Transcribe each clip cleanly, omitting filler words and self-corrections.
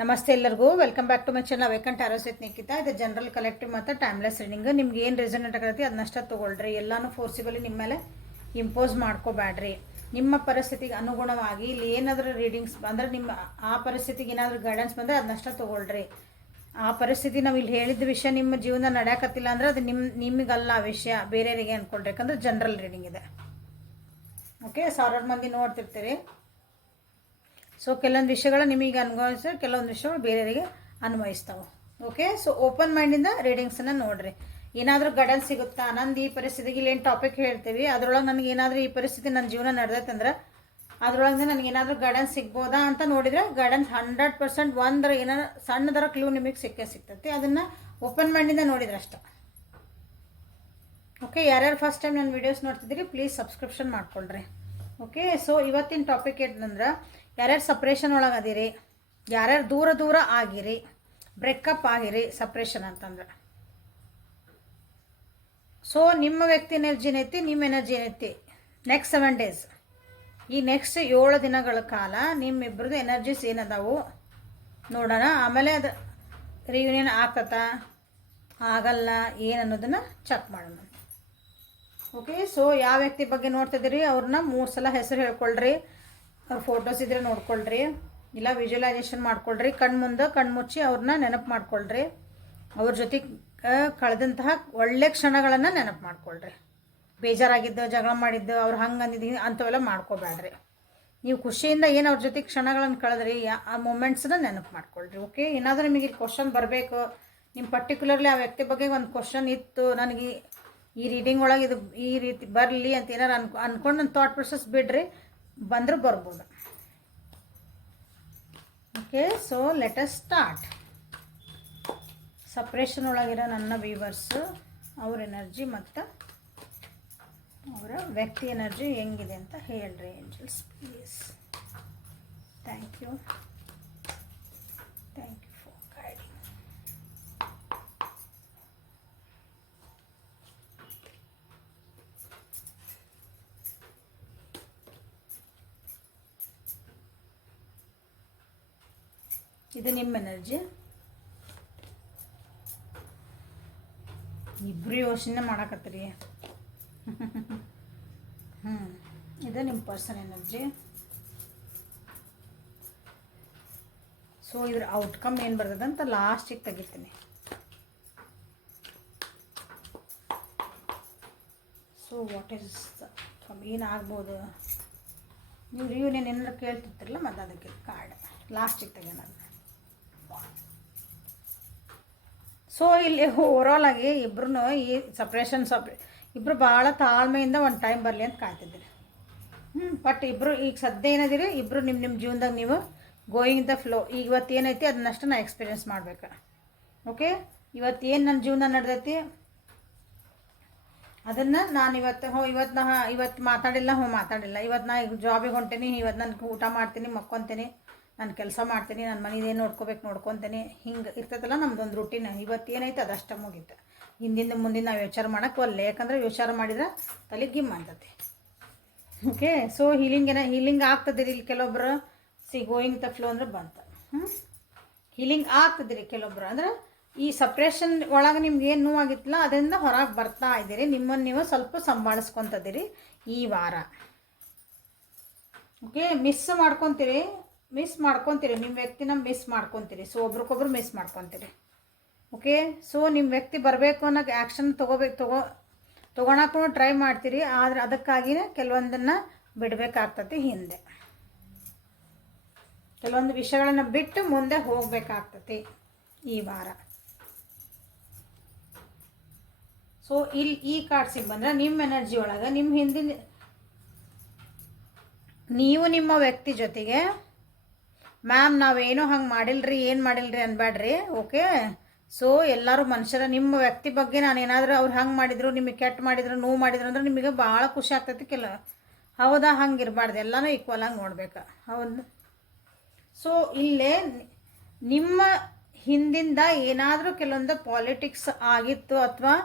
ನಮಸ್ತೆ ಎಲ್ಲರಿಗೂ welcome back to my channel vacant arrows with Nikhita. ಇದು ಜನರಲ್ ಕಲೆಕ್ಟಿವ್ ಮತ್ತು ಟೈಮ್ಲೆಸ್ ರೀಡಿಂಗ್. ನಿಮ್ಗೆ ಏನು ರೆಸನೇಟ್ ಆಗತ್ತೆ ಅದನ್ನಷ್ಟ ತೊಗೊಳ್ರಿ. ಎಲ್ಲಾನು ಫೋರ್ಸಿಬಲಿ ನಿಮ್ಮ ಮೇಲೆ ಇಂಪೋಸ್ ಮಾಡ್ಕೋಬೇಡ್ರಿ. ನಿಮ್ಮ ಪರಿಸ್ಥಿತಿಗೆ ಅನುಗುಣವಾಗಿ ಇಲ್ಲಿ ಏನಾದರೂ ರೀಡಿಂಗ್ಸ್ ಅಂದರೆ ನಿಮ್ಮ ಆ ಪರಿಸ್ಥಿತಿಗೆ ಏನಾದರೂ ಗೈಡೆನ್ಸ್ ಬಂದರೆ ಅದನ್ನಷ್ಟ ತೊಗೊಳ್ರಿ. ಆ ಪರಿಸ್ಥಿತಿ ನಾವು ಇಲ್ಲಿ ಹೇಳಿದ ವಿಷಯ ನಿಮ್ಮ ಜೀವನ ನಡೆಯಕತ್ತಿಲ್ಲ ಅಂದರೆ ಅದು ನಿಮಗಲ್ಲ ಆ ವಿಷಯ, ಬೇರೆಯವರಿಗೆ ಅಂದ್ಕೊಳ್ರಿ. ಯಾಕಂದ್ರೆ ಜನರಲ್ ರೀಡಿಂಗ್ ಇದೆ. ಓಕೆ, ಸಾವಿರಾರು ಮಂದಿ ನೋಡ್ತಿರ್ತೀರಿ. ಸೊ ಕೆಲವೊಂದು ವಿಷಯಗಳು ನಿಮಗೆ ಅನ್ವಯಿಸಿ, ಕೆಲವೊಂದು ವಿಷಯಗಳು ಬೇರೆಯವರಿಗೆ ಅನ್ವಯಿಸ್ತಾವೆ. ಓಕೆ, ಸೊ ಓಪನ್ ಮೈಂಡಿಂದ ರೀಡಿಂಗ್ಸನ್ನು ನೋಡಿರಿ. ಏನಾದರೂ ಗೈಡೆನ್ಸ್ ಸಿಗುತ್ತಾ, ನಂದು ಈ ಪರಿಸ್ಥಿತಿಗೆ ಇಲ್ಲಿ ಏನು ಟಾಪಿಕ್ ಹೇಳ್ತೀವಿ ಅದರೊಳಗೆ ನನಗೆ ಏನಾದರೂ ಈ ಪರಿಸ್ಥಿತಿ ನನ್ನ ಜೀವನ ನಡೆದೈತೆ ಅಂದ್ರೆ ಅದರೊಳಗೆ ನನಗೇನಾದರೂ ಗೈಡೆನ್ಸ್ ಸಿಗ್ಬೋದಾ ಅಂತ ನೋಡಿದರೆ ಗೈಡೆನ್ಸ್ 100% ಒಂದರ ಏನಾರು ಸಣ್ಣದರ ಕ್ಲೂ ನಿಮಗೆ ಸಿಗ್ತೈತಿ. ಅದನ್ನು ಓಪನ್ ಮೈಂಡಿಂದ ನೋಡಿದ್ರೆ ಅಷ್ಟೆ. ಓಕೆ, ಯಾರ್ಯಾರು ಫಸ್ಟ್ ಟೈಮ್ ನನ್ನ ವೀಡಿಯೋಸ್ ನೋಡ್ತಿದ್ದೀರಿ ಪ್ಲೀಸ್ ಸಬ್ಸ್ಕ್ರಿಪ್ಷನ್ ಮಾಡ್ಕೊಳ್ರಿ. ಓಕೆ, ಸೊ ಇವತ್ತಿನ ಟಾಪಿಕ್ ಏನಂದ್ರೆ ಯಾರ್ಯಾರು ಸಪ್ರೇಷನ್ ಒಳಗೆ ಅದಿರಿ, ಯಾರ್ಯಾರು ದೂರ ಆಗಿರಿ, ಬ್ರೇಕಪ್ ಆಗಿರಿ. ಸಪ್ರೇಷನ್ ಅಂತಂದ್ರೆ ಸೊ ನಿಮ್ಮ ವ್ಯಕ್ತಿ ಎನರ್ಜಿ ಏನೈತಿ, ನಿಮ್ಮ ಎನರ್ಜಿ ಏನೈತಿ ನೆಕ್ಸ್ಟ್ 7 days, ಈ ನೆಕ್ಸ್ಟ್ 7 ದಿನಗಳ ಕಾಲ ನಿಮ್ಮಿಬ್ರದ್ದು ಎನರ್ಜೀಸ್ ಏನದಾವು ನೋಡೋಣ. ಆಮೇಲೆ ಅದು ರಿಯೂನಿಯನ್ ಆಗ್ತತ ಆಗಲ್ಲ ಏನು ಅನ್ನೋದನ್ನು ಚೆಕ್ ಮಾಡೋಣ. ಓಕೆ, ಸೊ ಯಾವ ವ್ಯಕ್ತಿ ಬಗ್ಗೆ ನೋಡ್ತಿದ್ದೀರಿ ಅವ್ರನ್ನ 3 ಸಲ ಹೆಸರು ಹೇಳ್ಕೊಳ್ರಿ. ಅವ್ರ ಫೋಟೋಸ್ ಇದ್ರೆ ನೋಡ್ಕೊಳ್ರಿ, ಇಲ್ಲ ವಿಜುವಲೈಸೇಷನ್ ಮಾಡ್ಕೊಳ್ರಿ. ಕಣ್ಣು ಮುಚ್ಚಿ ಅವ್ರನ್ನ ನೆನಪು ಮಾಡ್ಕೊಳ್ರಿ. ಅವ್ರ ಜೊತೆ ಕಳೆದಂತಹ ಒಳ್ಳೆ ಕ್ಷಣಗಳನ್ನು ನೆನಪು ಮಾಡ್ಕೊಳ್ರಿ. ಬೇಜಾರಾಗಿದ್ದು, ಜಗಳ ಮಾಡಿದ್ದು, ಅವ್ರು ಹಂಗೆ ಅಂದಿದ್ದು ಅಂಥವೆಲ್ಲ ಮಾಡ್ಕೋಬೇಡ್ರಿ. ನೀವು ಖುಷಿಯಿಂದ ಏನು ಅವ್ರ ಜೊತೆ ಕ್ಷಣಗಳನ್ನು ಕಳೆದ್ರಿ ಆ ಮೂಮೆಂಟ್ಸನ್ನ ನೆನಪು ಮಾಡ್ಕೊಳ್ರಿ. ಓಕೆ, ಏನಾದರೂ ನಿಮಗೆ ಇಲ್ಲಿ ಕ್ವಶನ್ ಬರಬೇಕು, ನಿಮ್ಮ ಪರ್ಟಿಕ್ಯುಲರ್ಲಿ ಆ ವ್ಯಕ್ತಿ ಬಗ್ಗೆ ಒಂದು ಕ್ವಶನ್ ಇತ್ತು, ನನಗೆ ಈ ರೀಡಿಂಗ್ ಒಳಗೆ ಇದು ಈ ರೀತಿ ಬರಲಿ ಅಂತ ಏನಾರು ಅನ್ಕೊಂಡು ನನ್ನ ಥಾಟ್ ಪ್ರೊಸೆಸ್ ಬಿಡ್ರಿ, ಬಂದರೂ ಬರ್ಬೋದು. Okay, so let us start. Separation ಒಳಗಿರೋ ನನ್ನ ವ್ಯೂವರ್ಸು ಅವ್ರ ಎನರ್ಜಿ ಮತ್ತು ಅವರ ವ್ಯಕ್ತಿ ಎನರ್ಜಿ ಹೆಂಗಿದೆ ಅಂತ ಹೇಳ್ರಿ angels please. Thank you for guiding. ಇದು ನಿಮ್ಮ ಎನರ್ಜಿ. ಇಬ್ಬರು ಯೋಚನೆ ಮಾಡಕತ್ತೀರಿ. ಇದು ನಿಮ್ಮ ಪರ್ಸನ್ ಎನರ್ಜಿ. ಸೊ ಇದ್ರ ಔಟ್ಕಮ್ ಏನು ಬರ್ತದೆ ಅಂತ ಲಾಸ್ಟಿಗೆ ತೆಗಿತೀನಿ. ಸೊ ವಾಟ್ ಈಸ್ ಏನಾಗ್ಬೋದು, ನೀವು ರಿಯೂನಿಯನ್ ಏನಾರು ಕೇಳ್ತಿರ್ತಿರಲ್ಲ ಮತ್ತು ಅದಕ್ಕೆ ಕಾರ್ಡ್ ಲಾಸ್ಟಿಗೆ ತೆಗೆಯೋಣ. ಸೊ ಇಲ್ಲಿ ಓವರಾಲ್ ಆಗಿ ಇಬ್ಬರೂ ಈ ಇಬ್ಬರು ಭಾಳ ತಾಳ್ಮೆಯಿಂದ ಒಂದು ಟೈಮ್ ಬರಲಿ ಅಂತ ಕಾಯ್ತಿದ್ದೀರಿ. ಬಟ್ ಇಬ್ಬರು ಈಗ ಸದ್ಯ ಏನದಿರಿ, ಇಬ್ಬರು ನಿಮ್ಮ ಜೀವನದಾಗ ನೀವು ಗೋಯಿಂಗ್ ದ ಫ್ಲೋ. ಈಗ ಇವತ್ತು ಏನೈತಿ ಅದನ್ನಷ್ಟು ನಾ ಎಕ್ಸ್ಪೀರಿಯೆನ್ಸ್ ಮಾಡ್ಬೇಕು. ಓಕೆ, ಇವತ್ತು ಏನು ನನ್ನ ಜೀವನ ನಡೆದೈತಿ ಅದನ್ನು ನಾನು ಇವತ್ತು ಮಾತಾಡಿಲ್ಲ. ಇವತ್ತು ನಾ ಈಗ ಜಾಬಿಗೆ ಹೊಂಟೀನಿ, ಇವತ್ತು ನಾನು ಊಟ ಮಾಡ್ತೀನಿ, ಮಕ್ಕೊತೀನಿ, ನಾನು ಕೆಲಸ ಮಾಡ್ತೀನಿ, ನನ್ನ ಮನೇದೇನು ನೋಡ್ಕೊತೀನಿ. ಹಿಂಗೆ ಇರ್ತೈತಲ್ಲ ನಮ್ದೊಂದು ರೂಟೀನ್. ಇವತ್ತು ಏನೈತೆ ಅದಷ್ಟು ಮುಗೀತು. ಹಿಂದಿಂದ ಮುಂದಿನ ನಾವು ಯೋಚನೆ ಮಾಡೋಕ್ಕೆ ಒಲ್ಲೆ, ಯಾಕಂದ್ರೆ ಯೋಚನೆ ಮಾಡಿದ್ರೆ ತಲೆಗೆ ಗಿಮ್ ಅಂತತಿ. ಓಕೆ, ಸೊ ಹೀಲಿಂಗ್ ಆಗ್ತದಿರಿ. ಇಲ್ಲಿ ಕೆಲವೊಬ್ರು ಗೋಯಿಂಗ್ ದ ಫ್ಲೋ ಅಂದ್ರೆ ಬಂತು. ಹೀಲಿಂಗ್ ಆಗ್ತದಿರಿ ಕೆಲವೊಬ್ರು. ಅಂದ್ರೆ ಈ ಸಪ್ರೇಷನ್ ಒಳಗೆ ನಿಮ್ಗೆ ಏನು ನೋವಾಗಿತ್ತಲ್ಲ ಅದರಿಂದ ಹೊರಗೆ ಬರ್ತಾ ಇದ್ದೀರಿ. ನಿಮ್ಮನ್ನು ನೀವು ಸ್ವಲ್ಪ ಸಂಭಾಳಿಸ್ಕೊತದಿರಿ ಈ ವಾರ. ಓಕೆ, ಮಿಸ್ ಮಾಡ್ಕೊತೀರಿ, ನಿಮ್ಮ ವ್ಯಕ್ತಿನ ಮಿಸ್ ಮಾಡ್ಕೊತೀರಿ. ಸೊ ಒಬ್ರಿಗೊಬ್ರು ಮಿಸ್ ಮಾಡ್ಕೊತೀರಿ. ಓಕೆ, ಸೊ ನಿಮ್ಮ ವ್ಯಕ್ತಿ ಬರಬೇಕು ಅನ್ನೋ ಆ್ಯಕ್ಷನ್ ತೊಗೊಳಕ್ಕೂ ಟ್ರೈ ಮಾಡ್ತೀರಿ. ಆದರೆ ಅದಕ್ಕಾಗಿಯೇ ಕೆಲವೊಂದನ್ನು ಬಿಡಬೇಕಾಗ್ತತಿ. ಹಿಂದೆ ಕೆಲವೊಂದು ವಿಷಯಗಳನ್ನು ಬಿಟ್ಟು ಮುಂದೆ ಹೋಗಬೇಕಾಗ್ತತಿ ಈ ವಾರ. ಸೊ ಇಲ್ಲಿ ಈ ಕಾರ್ಡ್ಸಿಗೆ ಬಂದರೆ ನಿಮ್ಮ ಎನರ್ಜಿ ಒಳಗೆ ನಿಮ್ಮ ಹಿಂದಿನ ನೀವು ನಿಮ್ಮ ವ್ಯಕ್ತಿ ಜೊತೆಗೆ ಮ್ಯಾಮ್ ನಾವೇನೋ ಹಂಗೆ ಏನು ಮಾಡಿಲ್ರಿ ಅನ್ಬೇಡ್ರಿ. ಓಕೆ, ಸೊ ಎಲ್ಲರೂ ಮನುಷ್ಯರ. ನಿಮ್ಮ ವ್ಯಕ್ತಿ ಬಗ್ಗೆ ನಾನು ಏನಾದರೂ ಅವ್ರು ಹಂಗೆ ಮಾಡಿದ್ರು, ನಿಮಗೆ ಕೆಟ್ಟ ಮಾಡಿದ್ರು, ನೋವು ಮಾಡಿದ್ರು ಅಂದ್ರೆ ನಿಮಗೆ ಭಾಳ ಖುಷಿ ಆಗ್ತೈತಿ. ಹೌದಾ, ಹಂಗೆ ಇರಬಾರ್ದು, ಎಲ್ಲನೂ ಈಕ್ವಲ್ ಆಗಿ ನೋಡ್ಬೇಕು. ಹೌದು. ಸೊ ಇಲ್ಲೇ ನಿಮ್ಮ ಹಿಂದಿಂದ ಏನಾದರೂ ಕೆಲವೊಂದು ಪಾಲಿಟಿಕ್ಸ್ ಆಗಿತ್ತು, ಅಥವಾ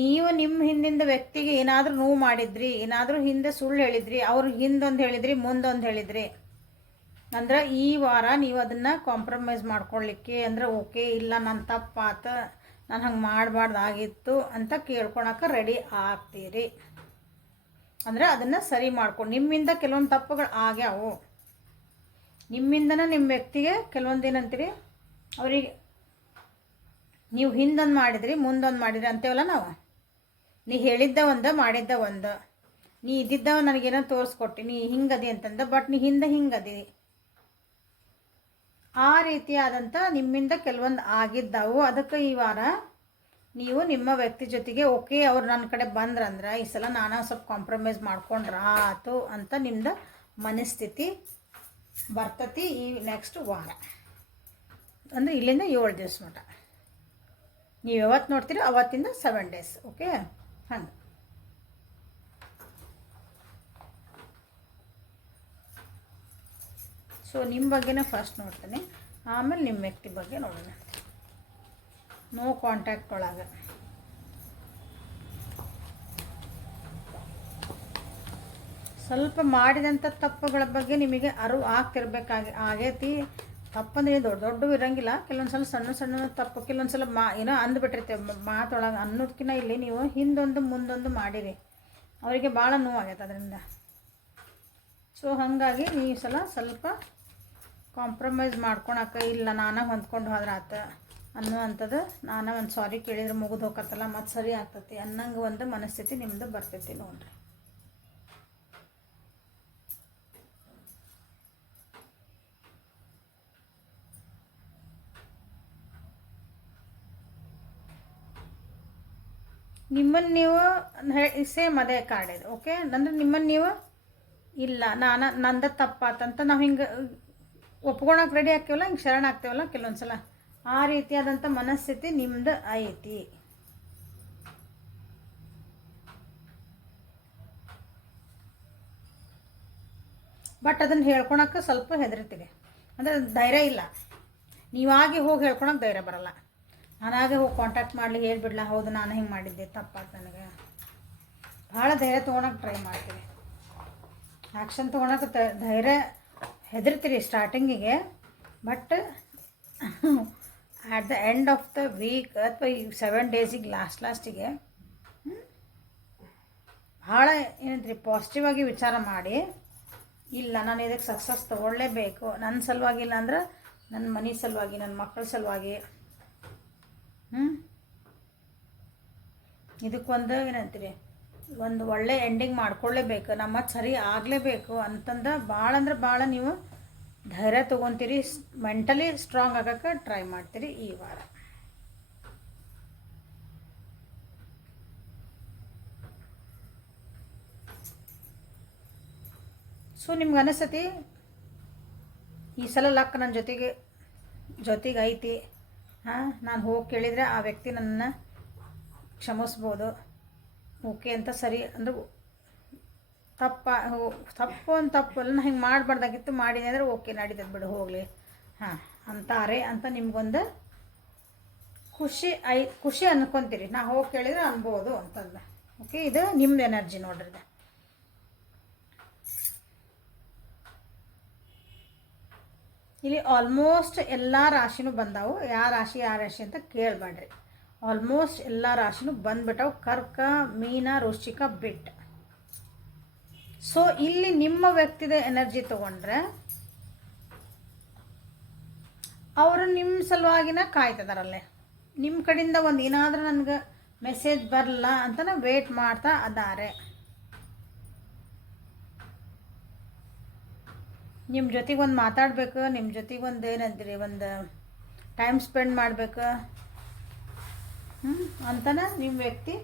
ನೀವು ನಿಮ್ಮ ಹಿಂದಿಂದ ವ್ಯಕ್ತಿಗೆ ಏನಾದರೂ ನೋವು ಮಾಡಿದ್ರಿ, ಏನಾದರೂ ಹಿಂದೆ ಸುಳ್ಳು ಹೇಳಿದ್ರಿ, ಅವ್ರು ಹಿಂದೊಂದು ಹೇಳಿದ್ರಿ, ಮುಂದೊಂದು ಹೇಳಿದ್ರಿ. ಅಂದ್ರೆ ಈ ವಾರ ನೀವು ಅದನ್ನು ಕಾಂಪ್ರಮೈಸ್ ಮಾಡ್ಕೊಳ್ಳಿಕ್ಕೆ ಅಂದರೆ ಓಕೆ ಇಲ್ಲ ನನ್ನ ತಪ್ಪಾತ, ನಾನು ಹಂಗೆ ಮಾಡಬಾರ್ದಾಗಿತ್ತು ಅಂತ ಕೇಳ್ಕೊಳಕ್ಕೆ ರೆಡಿ ಆಗ್ತೀರಿ. ಅಂದರೆ ಅದನ್ನು ಸರಿ ಮಾಡ್ಕೊಂಡು ನಿಮ್ಮಿಂದ ಕೆಲವೊಂದು ತಪ್ಪುಗಳು ಆಗ್ಯಾವು. ನಿಮ್ಮಿಂದನೇ ನಿಮ್ಮ ವ್ಯಕ್ತಿಗೆ ಕೆಲವೊಂದು ಏನಂತೀರಿ ಅವರಿಗೆ ನೀವು ಹಿಂದೊಂದು ಮಾಡಿದ್ರಿ ಮುಂದೊಂದು ಮಾಡಿದ್ರಿ ಅಂತೇವಲ್ಲ ನಾವು. ನೀ ಹೇಳಿದ್ದ ಒಂದು ಮಾಡಿದ್ದ ಒಂದು, ನೀ ಇದ್ದಿದ್ದ ನನಗೇನೋ ತೋರಿಸ್ಕೊಟ್ಟು ನೀ ಹಿಂಗದಿ ಅಂತಂದ, ಬಟ್ ನೀ ಹಿಂದೆ ಹಿಂಗದಿ. ಆ ರೀತಿಯಾದಂಥ ನಿಮ್ಮಿಂದ ಕೆಲವೊಂದು ಆಗಿದ್ದಾವು. ಅದಕ್ಕೆ ಈ ವಾರ ನೀವು ನಿಮ್ಮ ವ್ಯಕ್ತಿ ಜೊತೆಗೆ ಓಕೆ ಅವ್ರು ನನ್ನ ಕಡೆ ಬಂದ್ರಂದ್ರೆ ಈ ಸಲ ನಾನು ಸ್ವಲ್ಪ ಕಾಂಪ್ರಮೈಸ್ ಮಾಡ್ಕೊಂಡ್ರೆ ಆತು ಅಂತ ನಿಮ್ದು ಮನಸ್ಥಿತಿ ಬರ್ತತಿ ಈ ನೆಕ್ಸ್ಟ್ ವಾರ. ಅಂದರೆ ಇಲ್ಲಿಂದ 7 ದಿವಸ ಮಟ ನೀವು ಯಾವತ್ತು ನೋಡ್ತೀರಿ ಅವತ್ತಿಂದ 7 ಡೇಸ್. ಓಕೆ, ಹಂಗೆ ಸೊ ನಿಮ್ಮ ಬಗ್ಗೆನೇ ಫಸ್ಟ್ ನೋಡ್ತೀನಿ, ಆಮೇಲೆ ನಿಮ್ಮ ವ್ಯಕ್ತಿ ಬಗ್ಗೆ ನೋಡೋಣ. ನೋ ಕಾಂಟ್ಯಾಕ್ಟ್ ಒಳಗೆ ಸ್ವಲ್ಪ ಮಾಡಿದಂಥ ತಪ್ಪುಗಳ ಬಗ್ಗೆ ನಿಮಗೆ ಅರಿವು ಆಗೈತಿ. ತಪ್ಪಂದ್ರೆ ದೊಡ್ಡ ದೊಡ್ಡವು ಇರೋಂಗಿಲ್ಲ, ಕೆಲವೊಂದು ಸಲ ಸಣ್ಣ ಸಣ್ಣ ತಪ್ಪು, ಕೆಲವೊಂದು ಸಲ ಏನೋ ಅಂದ್ಬಿಟ್ಟಿರ್ತೇವೆ ಮಾತೊಳಗೆ. ಅನ್ನೋದಕ್ಕಿಂತ ಇಲ್ಲಿ ನೀವು ಹಿಂದೊಂದು ಮುಂದೊಂದು ಮಾಡಿರಿ, ಅವರಿಗೆ ಭಾಳ ನೋವಾಗೈತೆ ಅದರಿಂದ. ಸೊ ಹಾಗಾಗಿ ನೀವು ಸಲ ಸ್ವಲ್ಪ ಕಾಂಪ್ರಮೈಸ್ ಮಾಡ್ಕೊಳಕ್ಕೆ ಇಲ್ಲ ನಾನೇ ಹೊಂದ್ಕೊಂಡು ಹೋದ್ರೆ ಆತ ಅನ್ನುವಂಥದ್ದು, ನಾನೇ ಒಂದು ಸಾರಿ ಕೇಳಿದ್ರೆ ಮುಗಿದು ಹೋಗತ್ತಲ್ಲ ಮತ್ತು ಸರಿ ಆಗ್ತೈತಿ ಅನ್ನಂಗೆ ಒಂದು ಮನಸ್ಥಿತಿ ನಿಮ್ಮದು ಬರ್ತೈತಿ ನೋಡ್ರಿ. ನಿಮ್ಮನ್ನು ನೀವು ಸೇಮ್ ಅದೇ ಕಾರ್ಡ್ ಇದೆ. ಓಕೆ, ಅಂದ್ರೆ ನಿಮ್ಮನ್ನು ನೀವು ಇಲ್ಲ ನಂದ ತಪ್ಪಾತಂತ ನಾವು ಹಿಂಗೆ ಒಪ್ಕೊಳಕ್ಕೆ ರೆಡಿ ಆಗ್ತೀವಲ್ಲ, ಹಿಂಗೆ ಶರಣ ಆಗ್ತೇವಲ್ಲ ಕೆಲವೊಂದು ಸಲ, ಆ ರೀತಿಯಾದಂಥ ಮನಸ್ಥಿತಿ ನಿಮ್ದು ಐತಿ. ಬಟ್ ಅದನ್ನು ಹೇಳ್ಕೊಳಕ್ಕೆ ಸ್ವಲ್ಪ ಹೆದರ್ತೀರಿ, ಅಂದರೆ ಧೈರ್ಯ ಇಲ್ಲ. ನೀವಾಗಿ ಹೋಗಿ ಹೇಳ್ಕೊಳಕ್ಕೆ ಧೈರ್ಯ ಬರಲ್ಲ. ನಾನಾಗೆ ಹೋಗಿ ಕಾಂಟ್ಯಾಕ್ಟ್ ಮಾಡಲಿ ಹೇಳ್ಬಿಡ್ಲ, ಹೌದು ನಾನು ಹಿಂಗೆ ಮಾಡಿದ್ದೆ ತಪ್ಪಾಯ್ತು ನನಗೆ, ಭಾಳ ಧೈರ್ಯ ತೊಗೊಳಕ್ಕೆ ಟ್ರೈ ಮಾಡ್ತೀರಿ. ಆ್ಯಕ್ಷನ್ ತೊಗೊಳಕ್ಕೆ ಧೈರ್ಯ ಹೆದರ್ತೀರಿ ಸ್ಟಾರ್ಟಿಂಗಿಗೆ. But at the end of the week ಅಥವಾ ಈ 7 ಡೇಸಿಗೆ ಲಾಸ್ಟಿಗೆ ಭಾಳ ಏನಂತೀರಿ ಪಾಸಿಟಿವ್ ಆಗಿ ವಿಚಾರ ಮಾಡಿ, ಇಲ್ಲ ನಾನು ಇದಕ್ಕೆ ಸಕ್ಸಸ್ ತೊಗೊಳ್ಳೇಬೇಕು, ನನ್ನ ಸಲುವಾಗಿ ಇಲ್ಲ ಅಂದ್ರೆ ನನ್ನ ಮನೆ ಸಲುವಾಗಿ, ನನ್ನ ಮಕ್ಕಳ ಸಲುವಾಗಿ, ಇದಕ್ಕೊಂದು ಏನಂತೀರಿ ಒಂದು ಒಳ್ಳೆ ಎಂಡಿಂಗ್ ಮಾಡ್ಕೊಳ್ಳೇಬೇಕು, ನಮ್ಮ ಸರಿ ಆಗಲೇಬೇಕು ಅಂತಂದು ಭಾಳ ಅಂದ್ರೆ ಭಾಳ ನೀವು ಧೈರ್ಯ ತೊಗೊತೀರಿ, ಮೆಂಟಲಿ ಸ್ಟ್ರಾಂಗ್ ಆಗೋಕ್ಕೆ ಟ್ರೈ ಮಾಡ್ತೀರಿ ಈ ವಾರ. ಸೊ ನಿಮ್ಗೆ ಅನಿಸ್ತತಿ ಈ ಸಲ ಲಕ್ ನನ್ನ ಜೊತೆಗೆ ಐತಿ, ನಾನು ಹೋಗಿ ಕೇಳಿದರೆ ಆ ವ್ಯಕ್ತಿ ನನ್ನನ್ನು ಕ್ಷಮಿಸ್ಬೋದು, ಓಕೆ ಅಂತ ಸರಿ ಅಂದ್ರೆ ತಪ್ಪು ಒಂದು ತಪ್ಪಲ್ಲ, ನಾ ಹಿಂಗೆ ಮಾಡಬಾರ್ದಾಗಿತ್ತು ಮಾಡಿದೆ ಅಂದರೆ ಓಕೆ ನಡೀತದೆ ಬಿಡು ಹೋಗಲಿ ಅಂತಾರೆ ಅಂತ ನಿಮ್ಗೊಂದು ಖುಷಿ ಅನ್ಕೊತೀರಿ. ನಾ ಹೋಗಿ ಕೇಳಿದರೆ ಅನ್ಬೋದು ಅಂತಂದು. ಓಕೆ, ಇದು ನಿಮ್ದು ಎನರ್ಜಿ ನೋಡ್ರಿ. ಇಲ್ಲಿ ಆಲ್ಮೋಸ್ಟ್ ಎಲ್ಲ ರಾಶಿನೂ ಬಂದಾವು. ಯಾವ ರಾಶಿ ಅಂತ ಕೇಳಬೇಡ್ರಿ, ಆಲ್ಮೋಸ್ಟ್ ಎಲ್ಲ ರಾಶಿನೂ ಬಂದ್ಬಿಟ್ಟವು, ಕರ್ಕ, ಮೀನ, ವೃಶ್ಚಿಕ ಬಿಟ್ಟು. ಸೊ ಇಲ್ಲಿ ನಿಮ್ಮ ವ್ಯಕ್ತಿದ ಎನರ್ಜಿ ತೊಗೊಂಡ್ರೆ ಅವರು ನಿಮ್ಮ ಸಲುವಾಗಿನ ಕಾಯ್ತಿದಾರಲ್ಲೇ, ನಿಮ್ಮ ಕಡೆಯಿಂದ ಒಂದು ಏನಾದರೂ ನನಗೆ ಮೆಸೇಜ್ ಬರಲ್ಲ ಅಂತ ವೇಟ್ ಮಾಡ್ತಾ ಅದಾರೆ. ನಿಮ್ಮ ಜೊತೆಗೆ ಒಂದು ಮಾತಾಡಬೇಕು, ನಿಮ್ಮ ಜೊತೆಗೆ ಒಂದು ಏನಂತೀರಿ ಒಂದು ಟೈಮ್ ಸ್ಪೆಂಡ್ ಮಾಡಬೇಕು ಅಂತನ ನಿಮ್ಮ ವ್ಯಕ್ತಿ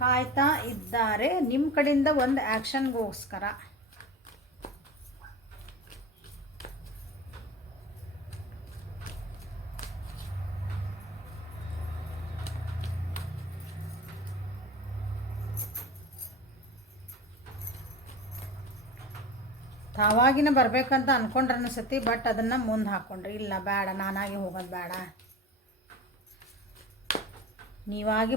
ಕಾಯ್ತಾ ಇದ್ದಾರೆ, ನಿಮ್ಮ ಕಡೆಯಿಂದ ಒಂದು ಆ್ಯಕ್ಷನ್ಗೋಸ್ಕರ. ತಾವಾಗಿನ ಬರಬೇಕಂತ ಅಂದ್ಕೊಂಡ್ರೆ ಅನಿಸತಿ, ಬಟ್ ಅದನ್ನು ಮುಂದೆ ಹಾಕ್ಕೊಂಡ್ರಿ, ಇಲ್ಲ ಬೇಡ ನಾನಾಗಿ ಹೋಗೋದು ಬೇಡ, ನೀವಾಗಿ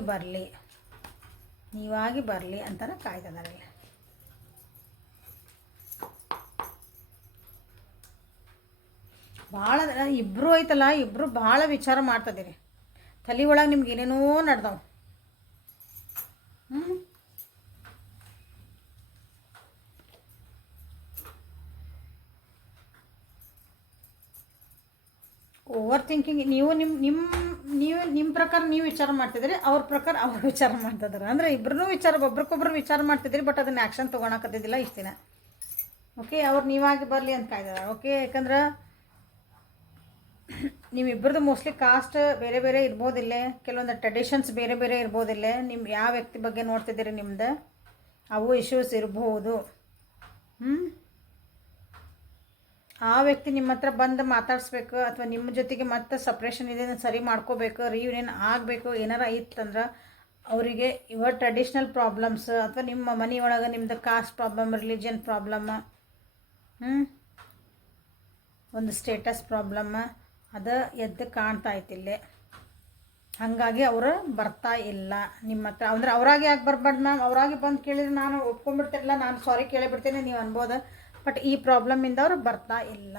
ಬರಲಿ ಅಂತಾನೆ ಕಾಯ್ತಿದ್ದಾರೆ. ಭಾಳ ಇಬ್ಬರು ಐತಲ್ಲ, ಇಬ್ಬರು ಭಾಳ ವಿಚಾರ ಮಾಡ್ತದಿರಿ. ತಲೆ ಒಳಗೆ ನಿಮ್ಗೆ ಏನೇನೋ ನಡ್ದಾವ. Over thinking. ನಿಮ್ಮ ಪ್ರಕಾರ ನೀವು ವಿಚಾರ ಮಾಡ್ತಿದ್ರಿ, ಅವ್ರ ಪ್ರಕಾರ ಅವ್ರು ವಿಚಾರ ಮಾಡ್ತಿದ್ದಾರೆ. ಅಂದರೆ ಇಬ್ಬರೂ ವಿಚಾರ, ಒಬ್ರಿಗೊಬ್ರು ವಿಚಾರ ಮಾಡ್ತಿದ್ರಿ, ಬಟ್ ಅದನ್ನ ಆ್ಯಕ್ಷನ್ ತೊಗೊಳಕತ್ತಿದ್ದಿಲ್ಲ ಇಷ್ಟು ದಿನ. ಓಕೆ, ಅವ್ರು ನೀವಾಗಿ ಬರಲಿ ಅಂತ ಕಾಯ್ದಾರೆ. ಓಕೆ, ಯಾಕಂದ್ರೆ ನೀವಿಬ್ಬರದು ಮೋಸ್ಟ್ಲಿ ಕಾಸ್ಟ್ ಬೇರೆ ಬೇರೆ ಇರ್ಬೋದಿಲ್ಲ, ಕೆಲವೊಂದು ಟ್ರೆಡಿಷನ್ಸ್ ಬೇರೆ ಬೇರೆ ಇರ್ಬೋದಿಲ್ಲ. ನಿಮ್ಮ ಯಾವ ವ್ಯಕ್ತಿ ಬಗ್ಗೆ ನೋಡ್ತಿದ್ದೀರಿ ನಿಮ್ದು ಅವು ಇಶ್ಯೂಸ್ ಇರ್ಬೋದು. ಆ ವ್ಯಕ್ತಿ ನಿಮ್ಮ ಹತ್ರ ಬಂದು ಮಾತಾಡಿಸ್ಬೇಕು, ಅಥವಾ ನಿಮ್ಮ ಜೊತೆಗೆ ಮತ್ತೆ ಸಪ್ರೇಷನ್ ಇದೆ ಸರಿ ಮಾಡ್ಕೋಬೇಕು, ರಿಯೂನಿಯನ್ ಆಗಬೇಕು ಏನಾರ ಇತ್ತಂದ್ರೆ ಅವರಿಗೆ ಇವ ಟ್ರೆಡಿಷ್ನಲ್ ಪ್ರಾಬ್ಲಮ್ಸ್, ಅಥವಾ ನಿಮ್ಮ ಮನೆಯೊಳಗೆ ನಿಮ್ಮದು ಕಾಸ್ಟ್ ಪ್ರಾಬ್ಲಮ್, ರಿಲಿಜಿಯನ್ ಪ್ರಾಬ್ಲಮ್, ಒಂದು ಸ್ಟೇಟಸ್ ಪ್ರಾಬ್ಲಮ್ ಅದು ಎದ್ದು ಕಾಣ್ತಾ ಐತಿಲ್ಲೇ. ಹಾಗಾಗಿ ಅವರು ಬರ್ತಾ ಇಲ್ಲ ನಿಮ್ಮ ಹತ್ರ. ಅಂದರೆ ಅವರಾಗಿ ಯಾಕೆ ಬರಬಾರ್ದು ಮ್ಯಾಮ್? ಅವರಾಗಿ ಬಂದು ಕೇಳಿದ್ರೆ ನಾನು ಒಪ್ಕೊಂಡ್ಬಿಡ್ತಿರಲಿಲ್ಲ, ನಾನು ಸಾರಿ ಕೇಳಿಬಿಡ್ತೀನಿ ನೀವು ಅನ್ಬೋದು. ಬಟ್ ಈ ಪ್ರಾಬ್ಲಮಿಂದ ಅವರು ಬರ್ತಾ ಇಲ್ಲ.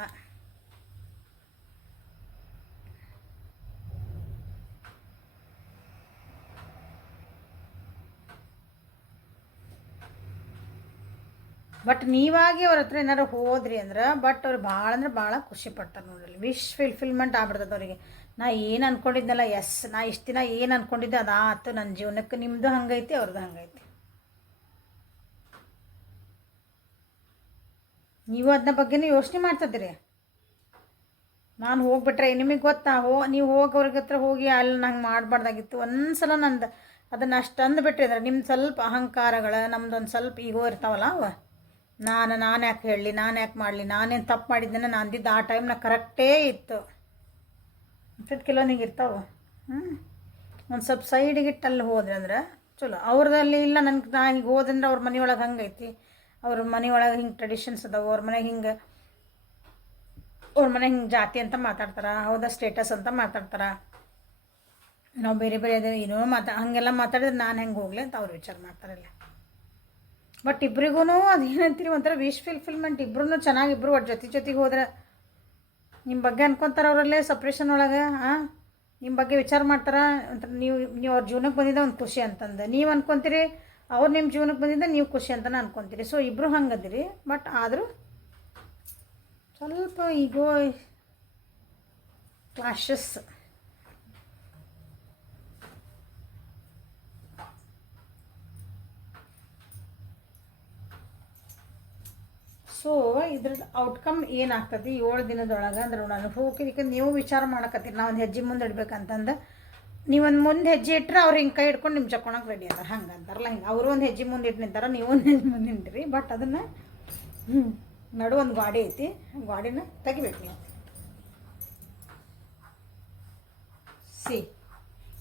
ಬಟ್ ನೀವಾಗಿ ಅವ್ರ ಹತ್ರ ಏನಾರು ಹೋದ್ರಿ ಅಂದ್ರೆ, ಬಟ್ ಅವ್ರು ಭಾಳ ಅಂದ್ರೆ ಭಾಳ ಖುಷಿ ಪಡ್ತಾರೆ ನೋಡ್ರಿ. ವಿಶ್ ಫಿಲ್ಫಿಲ್ಮೆಂಟ್ ಆಗ್ಬಿಡ್ತದೆ ಅವರಿಗೆ. ನಾ ಏನು ಅಂದ್ಕೊಂಡಿದ್ದೆನಲ್ಲ, ಎಸ್ ನಾ ಇಷ್ಟು ದಿನ ಏನು ಅಂದ್ಕೊಂಡಿದ್ದೆ ಅದಾತು ನನ್ನ ಜೀವನಕ್ಕೆ. ನಿಮ್ಮದು ಹಂಗೈತಿ, ಅವ್ರದ್ದು ಹಂಗೈತಿ. ನೀವು ಅದನ್ನ ಬಗ್ಗೆನೇ ಯೋಚನೆ ಮಾಡ್ತಿದ್ದೀರಿ. ನಾನು ಹೋಗ್ಬಿಟ್ರೆ ನಿಮಗೆ ಗೊತ್ತಾ, ನೀವು ಹೋಗೋವ್ರಿಗೆ ಹತ್ರ ಹೋಗಿ ಅಲ್ಲಿ ನಂಗೆ ಮಾಡಬಾರ್ದಾಗಿತ್ತು. ಒಂದು ಸಲ ನಂದು ಅದನ್ನು ಅಷ್ಟು ಅಂದುಬಿಟ್ಟಿದ್ರೆ, ನಿಮ್ದು ಸ್ವಲ್ಪ ಅಹಂಕಾರಗಳು, ನಮ್ದೊಂದು ಸ್ವಲ್ಪ ಈಗೋ ಇರ್ತಾವಲ್ಲ ಅವ, ನಾನು ಯಾಕೆ ಹೇಳಲಿ, ನಾನು ಯಾಕೆ ಮಾಡಲಿ, ನಾನೇನು ತಪ್ಪು ಮಾಡಿದ್ದೇನೆ, ನಾನು ಅಂದಿದ್ದು ಆ ಟೈಮ್ನಾಗ ಕರೆಕ್ಟೇ ಇತ್ತು ಅಂತ ಕೆಲವೊಂದು ಹಿಂಗೆ ಇರ್ತಾವೆ. ಒಂದು ಸ್ವಲ್ಪ ಸೈಡಿಗಿಟ್ಟು ಅಲ್ಲಿ ಹೋದ್ರೆ ಅಂದ್ರೆ ಚಲೋ. ಅವ್ರದಲ್ಲಿ ಇಲ್ಲ, ನಾ ಹಿಂಗೆ ಹೋದಂದ್ರೆ ಅವ್ರ ಮನೆಯೊಳಗೆ ಹಂಗೈತಿ, ಅವ್ರ ಮನೆಯೊಳಗೆ ಹಿಂಗೆ ಟ್ರೆಡಿಷನ್ಸ್ ಅದಾವೆ, ಅವ್ರ ಮನೆಗೆ ಹಿಂಗೆ ಜಾತಿ ಅಂತ ಮಾತಾಡ್ತಾರೆ, ಹೌದಾ ಸ್ಟೇಟಸ್ ಅಂತ ಮಾತಾಡ್ತಾರೆ, ನಾವು ಬೇರೆ ಬೇರೆ ಅದೇ ಏನೋ ಹಾಗೆಲ್ಲ ಮಾತಾಡಿದ್ರೆ ನಾನು ಹೆಂಗೆ ಹೋಗ್ಲಿ ಅಂತ ಅವ್ರು ವಿಚಾರ ಮಾಡ್ತಾರಲ್ಲ. ಬಟ್ ಇಬ್ರಿಗೂ ಅದೇನಂತೀರಿ ಒಂಥರ ವಿಶ್ ಫಿಲ್ಫಿಲ್ಮೆಂಟ್. ಇಬ್ಬರೂ ಚೆನ್ನಾಗಿ ಇಬ್ಬರು ಒಟ್ಟು ಜೊತೆಗೆ ಹೋದ್ರೆ ನಿಮ್ಮ ಬಗ್ಗೆ ಅನ್ಕೊತಾರೆ ಅವರಲ್ಲೇ ಸಪ್ರೇಷನ್ ಒಳಗೆ. ನಿಮ್ಮ ಬಗ್ಗೆ ವಿಚಾರ ಮಾಡ್ತಾರೆ ಅಂತ. ನೀವು ಅವ್ರ ಜೀವನಕ್ಕೆ ಬಂದಿದ್ದ ಒಂದು ಖುಷಿ ಅಂತಂದು ನೀವು ಅನ್ಕೊತೀರಿ, ಅವ್ರು ನಿಮ್ಮ ಜೀವನಕ್ಕೆ ಬಂದಿದ್ದ ನೀವು ಖುಷಿ ಅಂತಲೇ ಅನ್ಕೊತೀರಿ. ಸೊ ಇಬ್ಬರು ಹಂಗದಿರಿ. ಬಟ್ ಆದರೂ ಸ್ವಲ್ಪ ಈಗೋ ಕ್ಲಾಶಸ್. ಸೊ ಇದ್ರದ್ದು ಔಟ್ಕಮ್ ಏನಾಗ್ತದೆ 7 ದಿನದೊಳಗೆ ಅಂದ್ರೆ ನಾನು ಹೋಗಿ ನೀವು ವಿಚಾರ ಮಾಡಕತ್ತೀರಿ, ನಾವು ಒಂದು ಹೆಜ್ಜೆ ಮುಂದೆ ಇಡ್ಬೇಕಂತಂದು. ನೀವೊಂದು ಮುಂದೆ ಹೆಜ್ಜೆ ಇಟ್ಟರೆ ಅವ್ರು ಹಿಂಗೆ ಕೈ ಹಿಡ್ಕೊಂಡು ನಿಮ್ಮ ಚಕ್ಕೊಳಕ್ಕೆ ರೆಡಿ ಅದ, ಹಂಗೆ ಅಂತಾರಲ್ಲ. ಹಿಂಗೆ ಅವರು ಒಂದು ಹೆಜ್ಜೆ ಮುಂದೆ ಇಟ್ಟು ನಿಂತಾರೆ, ನೀವು ಒಂದು ಹೆಜ್ಜೆ ಮುಂದೆ ನಿಂತಿರಿ. ಬಟ್ ಅದನ್ನು ನಡು ಒಂದು ಗಾಡಿ ಐತಿ, ಗಾಡಿನ ತೆಗಿಬೇಕು ನೀವು.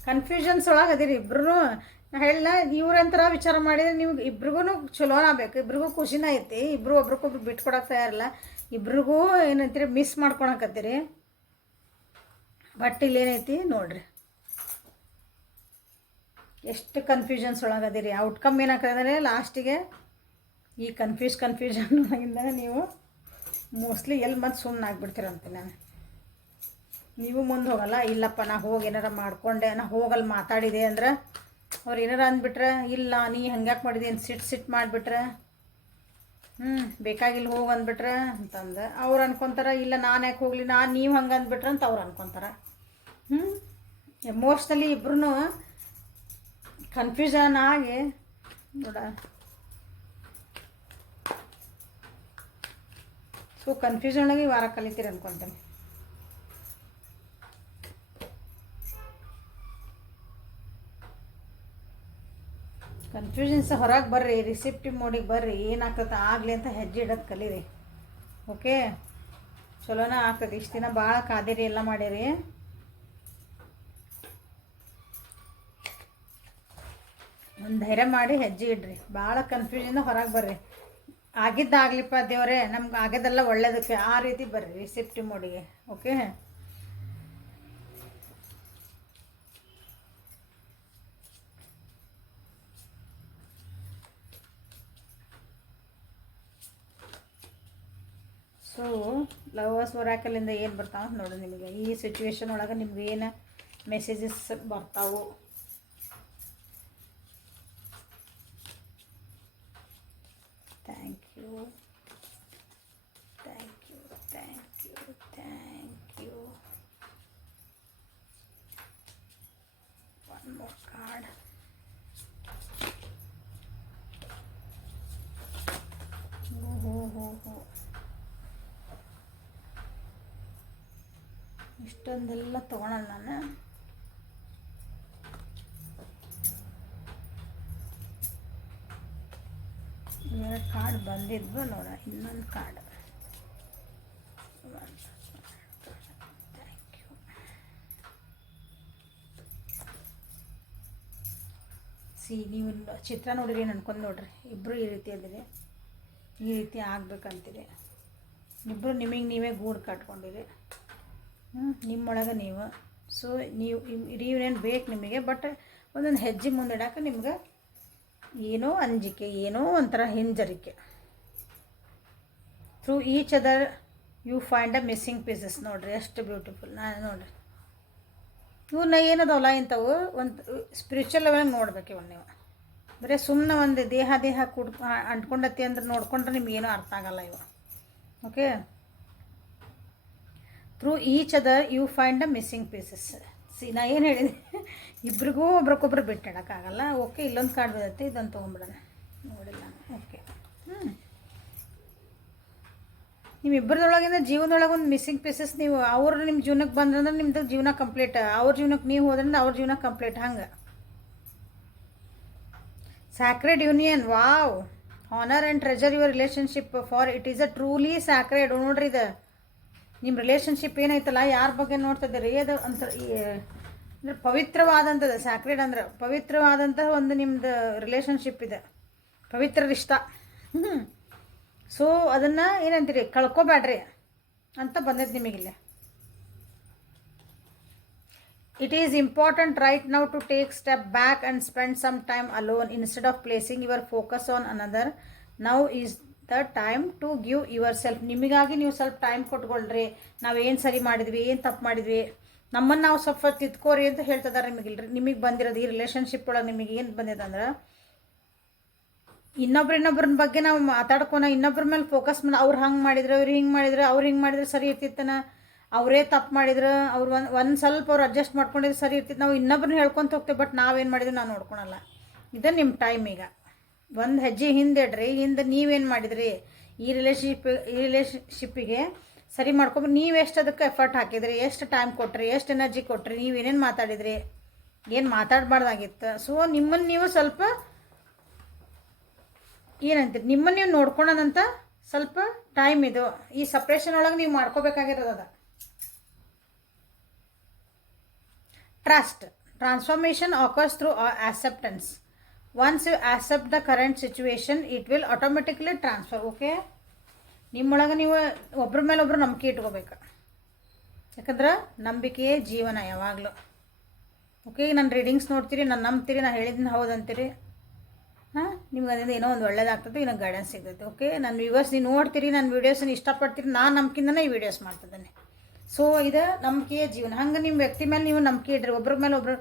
ಕನ್ಫ್ಯೂಷನ್ಸ್ ಒಳಗೆ ಅದಿರಿ ಇಬ್ರು. ನಾ ಹೇಳಿಲ್ಲ, ಇವ್ರಂತರ ವಿಚಾರ ಮಾಡಿದರೆ ನೀವು ಇಬ್ರಿಗೂ ಚಲೋನ ಬೇಕು, ಇಬ್ರಿಗೂ ಖುಷಿನ ಐತಿ. ಇಬ್ಬರು ಒಬ್ರಿಗೊಬ್ರು ಬಿಟ್ಕೊಡಕ್ಕೆ ತಯಾರಿಲ್ಲ, ಇಬ್ರಿಗೂ ಏನಂತೀರಿ ಮಿಸ್ ಮಾಡ್ಕೊಳಕತ್ತೀರಿ. ಬಟ್ ಇಲ್ಲೇನೈತಿ ನೋಡ್ರಿ, ಎಷ್ಟು ಕನ್ಫ್ಯೂಷನ್ಸ್ ಒಳಗದಿರಿ. ಔಟ್ಕಮ್ ಏನಾಗ್ತದೆ ಲಾಸ್ಟಿಗೆ ಈ ಕನ್ಫ್ಯೂಷನ್ ಒಳಗಿಂದ ನೀವು ಮೋಸ್ಟ್ಲಿ ಎಲ್ಲಿ ಮತ್ತೆ ಸುಮ್ಮನೆ ಆಗ್ಬಿಡ್ತೀರಂತೆ. ನೀವು ಮುಂದೆ ಹೋಗಲ್ಲ. ಇಲ್ಲಪ್ಪ ನಾ ಹೋಗಿ ಏನಾರ ಮಾಡಿಕೊಂಡೆ, ನಾ ಹೋಗಲ್ಲಿ ಮಾತಾಡಿದೆ ಅಂದ್ರೆ ಅವ್ರು ಏನಾರ ಅಂದ್ಬಿಟ್ರೆ, ಇಲ್ಲ ನೀ ಹಂಗ್ಯಾಕೆ ಮಾಡಿದೆ ಅಂತ ಸಿಟ್ಟು ಮಾಡಿಬಿಟ್ರೆ, ಬೇಕಾಗಿಲ್ಲ ಹೋಗಿ ಅಂದ್ಬಿಟ್ರೆ ಅಂತಂದು ಅವ್ರು ಅನ್ಕೊತಾರೆ. ಇಲ್ಲ ನಾನು ಯಾಕೆ ಹೋಗಲಿ, ನೀವು ಹಂಗೆ ಅಂದ್ಬಿಟ್ರೆ ಅಂತ ಅವ್ರು ಅನ್ಕೊತಾರೆ. ಎಮೋಷ್ನಲಿ ಇಬ್ರು ಕನ್ಫ್ಯೂಷನ್ ಆಗಿ ನೋಡ. ಸೊ ಕನ್ಫ್ಯೂಷನ್ ಒಳಗೆ ಈ ವಾರ ಕಲಿತೀರಿ ಅನ್ಕೊತೀನಿ. ಕನ್ಫ್ಯೂಷನ್ಸ್ ಹೊರಗೆ ಬರ್ರಿ, ರಿಸಿಪ್ಟಿವ್ ಮೋಡಿಗೆ ಬರ್ರಿ, ಏನಾಗ್ತದೆ ಆಗಲಿ ಅಂತ ಹೆಜ್ಜೆ ಇಡೋದು ಕಲೀರಿ. ಓಕೆ, ಚಲೋನ ಆಗ್ತದೆ. ಇಷ್ಟು ದಿನ ಭಾಳ ಕಾದಿರಿ, ಎಲ್ಲ ಮಾಡಿರಿ. ಒಂದು ಧೈರ್ಯ ಮಾಡಿ ಹೆಜ್ಜೆ ಇಡ್ರಿ, ಭಾಳ ಕನ್ಫ್ಯೂಷನ್ ಹೊರಗೆ ಬರ್ರಿ. ಆಗಿದ್ದಾಗಲಿಪ್ಪ ದೇವರೇ, ನಮ್ಗೆ ಆಗ್ಯದೆಲ್ಲ ಒಳ್ಳೇದಕ್ಕೆ, ಆ ರೀತಿ ಬರ್ರಿ ರಿಸಿಪ್ಟಿವ್ ಮೋಡಿಗೆ. ಓಕೆ, ಸೊ ಲವರ್ಸ್ ಒರಾಕಲಿಂದ ಏನು ಬರ್ತಾವ ನೋಡಿ ನಿಮಗೆ ಈ ಸಿಚುವೇಶನ್ ಒಳಗೆ ನಿಮ್ಗೆ ಏನು ಮೆಸೇಜಸ್ ಬರ್ತಾವು. Thank you thank you thank you thank you. One more card. ಹೋ ಇಷ್ಟೊಂದೆಲ್ಲ ತೊಗೊಳಲ್ಲ ನಾನು. ಎರಡು ಕಾರ್ಡ್ ಬಂದಿದ್ವು ನೋಡ. ಇನ್ನೊಂದು ಕಾರ್ಡ್. Thank you. ನೀವು ಚಿತ್ರ ನೋಡಿರಿ ಅನ್ಕೊಂಡು ನೋಡ್ರಿ, ಇಬ್ಬರು ಈ ರೀತಿ ಅದಿರಿ, ಈ ರೀತಿ ಆಗ್ಬೇಕಂತೀರಿ. ಇಬ್ಬರು ನಿಮಗೆ ನೀವೇ ಗೂಡು ಕಟ್ಕೊಂಡಿರಿ, ನಿಮ್ಮೊಳಗೆ ನೀವು. ಸೊ ನೀವು ರಿಯೂನಿಯನ್ ಬೇಕು ನಿಮಗೆ, ಬಟ್ ಒಂದೊಂದು ಹೆಜ್ಜೆ ಮುಂದಿಡಕ್ಕೆ ನಿಮ್ಗೆ ಏನೋ ಅಂಜಿಕೆ, ಏನೋ ಒಂಥರ ಹಿಂಜರಿಕೆ. Through each other you find a missing pieces. ನೋಡಿರಿ ಎಷ್ಟು ಬ್ಯೂಟಿಫುಲ್. ನಾನು ನೋಡಿರಿ ಇವನ್ನ ಏನದವಲ್ಲ ಇಂಥವು ಒಂದು ಸ್ಪಿರಿಚುವಲ್ ಲೆವೆಲ್ ನೋಡ್ಬೇಕು. ಇವನ್ನ ನೀವು ಬರೀ ಸುಮ್ಮನೆ ಒಂದು ದೇಹ ಅಂಟ್ಕೊಂಡತ್ತಿ ಅಂದ್ರೆ ನೋಡ್ಕೊಂಡ್ರೆ ನಿಮ್ಗೇನೂ ಅರ್ಥ ಆಗಲ್ಲ ಇವು. Okay, through each other you find a missing pieces. ನಾ ಏನು ಹೇಳಿದೆ, ಇಬ್ರಿಗೂ ಒಬ್ರಿಗೊಬ್ರು ಬಿಟ್ಟಿಡೋಕ್ಕಾಗಲ್ಲ. ಓಕೆ, ಇಲ್ಲೊಂದು ಕಾರ್ಡ್ ಬರುತ್ತೆ, ಇದೊಂದು ತೊಗೊಂಬಿಡೋಣ. ನೋಡಿಲ್ಲ ಓಕೆ. ನಿಮ್ಮಿಬ್ಬರದೊಳಗಿಂದ ಜೀವನದೊಳಗೆ ಒಂದು ಮಿಸ್ಸಿಂಗ್ ಪೀಸಸ್. ನೀವು ಅವ್ರು ನಿಮ್ಮ ಜೀವನಕ್ಕೆ ಬಂದ್ರಂದ್ರೆ ನಿಮ್ಮದು ಜೀವನ ಕಂಪ್ಲೀಟ್, ಅವ್ರ ಜೀವನಕ್ಕೆ ನೀವು ಹೋದ್ರಿಂದ ಅವ್ರ ಜೀವನ ಕಂಪ್ಲೀಟ್. ಹಂಗೆ sacred union. Wow. Honour and treasure your relationship for it is a truly sacred. ನೋಡ್ರಿ ಇದು ನಿಮ್ಮ ರಿಲೇಷನ್ಶಿಪ್ ಏನೈತಲ್ಲ, ಯಾರ ಬಗ್ಗೆ ನೋಡ್ತಿದ್ದೀರಿ ಅದು ಅಂತ ಅಂದರೆ ಪವಿತ್ರವಾದಂಥದ್ದು. ಸ್ಯಾಕ್ರೆಡ್ ಅಂದ್ರೆ ಪವಿತ್ರವಾದಂತಹ ಒಂದು ನಿಮ್ಮದು ರಿಲೇಷನ್ಶಿಪ್ ಇದೆ, ಪವಿತ್ರ ರಿಶ್ತಾ. ಸೊ ಅದನ್ನು ಏನಂತೀರಿ, ಕಳ್ಕೊಬೇಡ್ರಿ ಅಂತ ಬಂದೈತೆ ನಿಮಗಿಲ್ಲಿ. It is important right now to take step back and spend some time alone instead of placing your focus on another. Now is the time to give yourself. ನಿಮಗಾಗಿ ನೀವು ಸ್ವಲ್ಪ ಟೈಮ್ ಕೊಟ್ಕೊಳ್ರಿ. ನಾವೇನು ಸರಿ ಮಾಡಿದ್ವಿ, ಏನು ತಪ್ಪು ಮಾಡಿದ್ವಿ, ನಮ್ಮನ್ನು ನಾವು ಸ್ವಲ್ಪ ತಿದ್ಕೋರಿ ಅಂತ ಹೇಳ್ತಿದ್ದಾರೆ ನಿಮಗಿಲ್ರಿ. ನಿಮಗೆ ಬಂದಿರೋದು ಈ ರಿಲೇಷನ್ಶಿಪ್ ಒಳಗೆ ನಿಮಗೆ ಏನು ಬಂದಿದೆ ಅಂದ್ರೆ, ಇನ್ನೊಬ್ರನ್ನ ಬಗ್ಗೆ ನಾವು ಮಾತಾಡ್ಕೊನ, ಇನ್ನೊಬ್ರ ಮೇಲೆ ಫೋಕಸ್ ಮಾಡಿ, ಅವ್ರು ಹಂಗೆ ಮಾಡಿದ್ರು, ಅವ್ರು ಹಿಂಗೆ ಮಾಡಿದ್ರು, ಅವ್ರು ಹಿಂಗೆ ಮಾಡಿದ್ರೆ ಸರಿ ಇರ್ತಿತ್ತನ, ಅವರೇ ತಪ್ಪು ಮಾಡಿದ್ರು, ಅವ್ರು ಒಂದು ಸ್ವಲ್ಪ ಅವ್ರು ಅಡ್ಜಸ್ಟ್ ಮಾಡ್ಕೊಂಡಿದ್ರೆ ಸರಿ ಇರ್ತಿತ್ತು. ನಾವು ಇನ್ನೊಬ್ರನ್ನ ಹೇಳ್ಕೊತ ಹೋಗ್ತೇವೆ, ಬಟ್ ನಾವೇನು ಮಾಡಿದ್ವಿ ನಾವು ನೋಡ್ಕೊಳಲ್ಲ. ಇದು ನಿಮ್ಮ ಟೈಮ್. ಈಗ ಒಂದು ಹೆಜ್ಜೆ ಹಿಂದಿಡ್ರಿ. ಹಿಂದೆ ನೀವೇನು ಮಾಡಿದ್ರಿ ಈ ರಿಲೇಷನ್ಶಿಪ್ಪಿಗೆ ಸರಿ ಮಾಡ್ಕೊಬಿ. ನೀವು ಎಷ್ಟು ಅದಕ್ಕೆ ಎಫರ್ಟ್ ಹಾಕಿದ್ರಿ, ಎಷ್ಟು ಟೈಮ್ ಕೊಟ್ರಿ, ಎಷ್ಟು ಎನರ್ಜಿ ಕೊಟ್ರಿ, ನೀವೇನೇನು ಮಾತಾಡಿದ್ರಿ, ಏನು ಮಾತಾಡಬಾರ್ದಾಗಿತ್ತು. ಸೊ ನಿಮ್ಮನ್ನು ನೀವು ಸ್ವಲ್ಪ ಏನಂತೀರಿ, ನಿಮ್ಮನ್ನು ನೀವು ನೋಡ್ಕೊಳೋದಂತ ಸ್ವಲ್ಪ ಟೈಮ್ ಇದು. ಈ ಸಪ್ರೇಷನ್ ಒಳಗೆ ನೀವು ಮಾಡ್ಕೋಬೇಕಾಗಿರೋದು trust. Transformation occurs through acceptance. Once you accept the current situation, it will automatically transfer. Okay, ನಿಮ್ಮೊಳಗೆ ನೀವು ಒಬ್ರ ಮೇಲೆ ಒಬ್ಬರು ನಂಬಿಕೆ ಇಟ್ಕೋಬೇಕು. ಯಾಕಂದ್ರೆ ನಂಬಿಕೆಯೇ ಜೀವನ ಯಾವಾಗಲೂ. ಓಕೆ, ನಾನು ರೀಡಿಂಗ್ಸ್ ನೋಡ್ತೀರಿ, ನಾನು ನಂಬ್ತೀರಿ, ನಾನು ಹೇಳಿದ್ದೀನಿ ಹೌದಂತೀರಿ. ನಿಮ್ಗೆ ಅದರಿಂದ ಏನೋ ಒಂದು ಒಳ್ಳೇದಾಗ್ತದೆ, ಇನ್ನೂ ಗೈಡೆನ್ಸ್ ಸಿಗ್ತೈತೆ. ಓಕೆ, ನನ್ನ ವ್ಯೂವರ್ಸ್ ನೀವು ನೋಡ್ತೀರಿ, ನನ್ನ ವೀಡಿಯೋಸನ್ನು ಇಷ್ಟಪಡ್ತೀರಿ, ನಾನು ನಂಬಿಕೆಯಿಂದನೇ ಈ ವಿಡಿಯೋಸ್ ಮಾಡ್ತಿದ್ದೇನೆ. ಸೊ ಇದು ನಂಬಿಕೆಯ ಜೀವನ. ಹಂಗೆ ನಿಮ್ಮ ವ್ಯಕ್ತಿ ಮೇಲೆ ನೀವು ನಂಬಿಕೆ ಇಡ್ರಿ, ಒಬ್ರ ಮೇಲೆ ಒಬ್ರು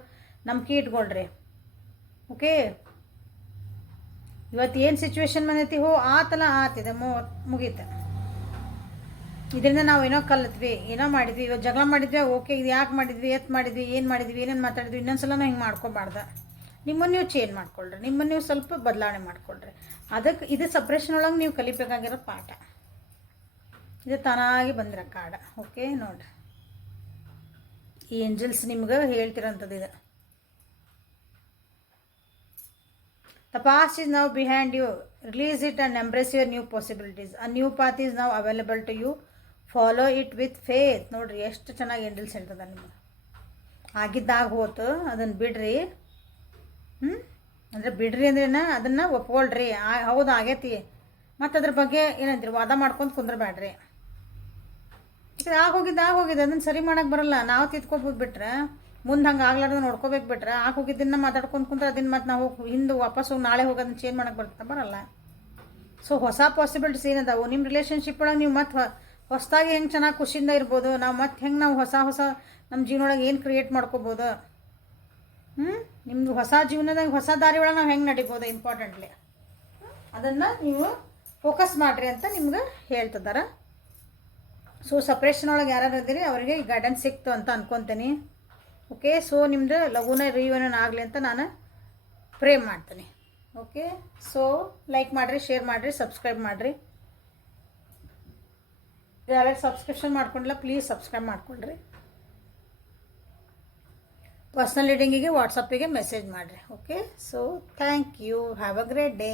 ನಂಬಿಕೆ ಇಟ್ಕೊಳ್ರಿ. ಓಕೆ, ಇವತ್ತು ಏನು ಸಿಚುವೇಶನ್ ಬಂದೈತಿ, ಆತಲ್ಲ ಆತಿದೆ, ಮುಗೀತು. ಇದರಿಂದ ನಾವು ಏನೋ ಕಲಿತ್ವಿ, ಏನೋ ಮಾಡಿದ್ವಿ, ಇವತ್ತು ಜಗಳ ಮಾಡಿದ್ವಿ, ಓಕೆ ಇದು ಯಾಕೆ ಮಾಡಿದ್ವಿ, ಮಾಡಿದ್ವಿ, ಏನು ಮಾಡಿದ್ವಿ, ಏನೇನು ಮಾತಾಡಿದ್ವಿ, ಇನ್ನೊಂದ್ಸಲ ನಾವು ಹಿಂಗೆ ಮಾಡ್ಕೊಬಾರ್ದು. ನಿಮ್ಮನ್ನು ನೀವು ಚೇಂಜ್ ಮಾಡ್ಕೊಳ್ರಿ, ನಿಮ್ಮನ್ನು ನೀವು ಸ್ವಲ್ಪ ಬದಲಾವಣೆ ಮಾಡ್ಕೊಳ್ರಿ. ಅದಕ್ಕೆ ಇದು ಸಪ್ರೇಷನ್ ಒಳಗೆ ನೀವು ಕಲಿಬೇಕಾಗಿರೋ ಪಾಠ. ಇದು ತಾನಾಗಿ ಬಂದಿರೋ ಕಾರ್ಡ. ಓಕೆ, ನೋಡಿರಿ ಈ ಏಂಜಲ್ಸ್ ನಿಮ್ಗೆ ಹೇಳ್ತಿರೋಂಥದ್ದು ಇದು. The past is now behind you. Release it and embrace your new possibilities. A new path is now available to you. Follow it with faith. ನೋಡ್ರಿ ಎಷ್ಟು ಚೆನ್ನಾಗಿ ಏಂಜಲ್ಸ್ ಹೇಳ್ತದ ನಿಮ್ಗೆ. ಆಗಿದ್ದಾಗ ಹೋತು, ಅದನ್ನು ಬಿಡ್ರಿ. ಅಂದರೆ ಬಿಡ್ರಿ ಅಂದ್ರೇನ, ಅದನ್ನು ಒಪ್ಕೊಳ್ರಿ. ಹೌದು ಆಗೈತಿ, ಮತ್ತು ಅದ್ರ ಬಗ್ಗೆ ಏನಂತೀರಿ ವಾದ ಮಾಡ್ಕೊಂಡು ಕುಂದ್ರಬೇಡ್ರಿ. ಆಗೋಗಿದ್ದು ಅದನ್ನು ಸರಿ ಮಾಡೋಕ್ಕೆ ಬರಲ್ಲ. ನಾವು ತಿದ್ಕೊಬೋದು ಬಿಟ್ರೆ, ಮುಂದೆ ಹಂಗೆ ಆಗ್ಲಾರ್ದು ನೋಡ್ಕೋಬೇಕು ಬಿಟ್ರೆ, ಹೋಗಿದ್ದನ್ನ ಮಾತಾಡ್ಕೊಂಡು ಕುಂತ್ರೆ ಅದನ್ನು ಮತ್ತು ನಾವು ಹಿಂದೆ ವಾಪಸ್ ಹೋಗಿ ನಾಳೆ ಹೋಗಿ ಅದನ್ನು ಚೇಂಜ್ ಮಾಡೋಕ್ಕೆ ಬರಲ್ಲ. ಸೊ ಹೊಸ ಪಾಸಿಬಿಲಿಟೀಸ್ ಏನದಾವು ನಿಮ್ಮ ರಿಲೇಷನ್ಶಿಪ್ ಒಳಗೆ. ನೀವು ಮತ್ತು ಹೊಸದಾಗಿ ಹೆಂಗೆ ಚೆನ್ನಾಗಿ ಖುಷಿಯಿಂದ ಇರ್ಬೋದು, ನಾವು ಮತ್ತೆ ಹೆಂಗೆ ನಾವು ಹೊಸ ಹೊಸ ನಮ್ಮ ಜೀವನೊಳಗೆ ಏನು ಕ್ರಿಯೇಟ್ ಮಾಡ್ಕೋಬೋದು, ನಿಮ್ಮದು ಹೊಸ ಜೀವನದಾಗ ಹೊಸ ದಾರಿ ಒಳಗೆ ನಾವು ಹೆಂಗೆ ನಡಿಬೋದು ಇಂಪಾರ್ಟೆಂಟ್ಲಿ ಅದನ್ನು ನೀವು ಫೋಕಸ್ ಮಾಡಿರಿ ಅಂತ ನಿಮ್ಗೆ ಹೇಳ್ತಿದ್ದಾರೆ. ಸೊ ಸಪ್ರೇಷನ್ ಒಳಗೆ ಯಾರು ಇದ್ದೀರಿ ಅವರಿಗೆ ಈ ಗೈಡೆನ್ಸ್ ಸಿಕ್ತು ಅಂತ ಅನ್ಕೊತೀನಿ. ಓಕೆ, ಸೊ ನಿಮ್ಮದು ಲಘುನ ರಿಯೂನಿಯನ್ ಆಗಲಿ ಅಂತ ನಾನು ಪ್ರೇ ಮಾಡ್ತೀನಿ. ಓಕೆ, ಸೊ ಲೈಕ್ ಮಾಡಿರಿ, ಶೇರ್ ಮಾಡಿರಿ, ಸಬ್ಸ್ಕ್ರೈಬ್ ಮಾಡಿರಿ. ಯಾರ್ಯಾರು ಸಬ್ಸ್ಕ್ರಿಪ್ಷನ್ ಮಾಡ್ಕೊಂಡಿಲ್ಲ ಪ್ಲೀಸ್ ಸಬ್ಸ್ಕ್ರೈಬ್ ಮಾಡ್ಕೊಳ್ರಿ. ಪರ್ಸ್ನಲ್ ರೀಡಿಂಗಿಗೆ ವಾಟ್ಸಪ್ಪಿಗೆ ಮೆಸೇಜ್ ಮಾಡಿರಿ. Okay, so thank you, have a great day.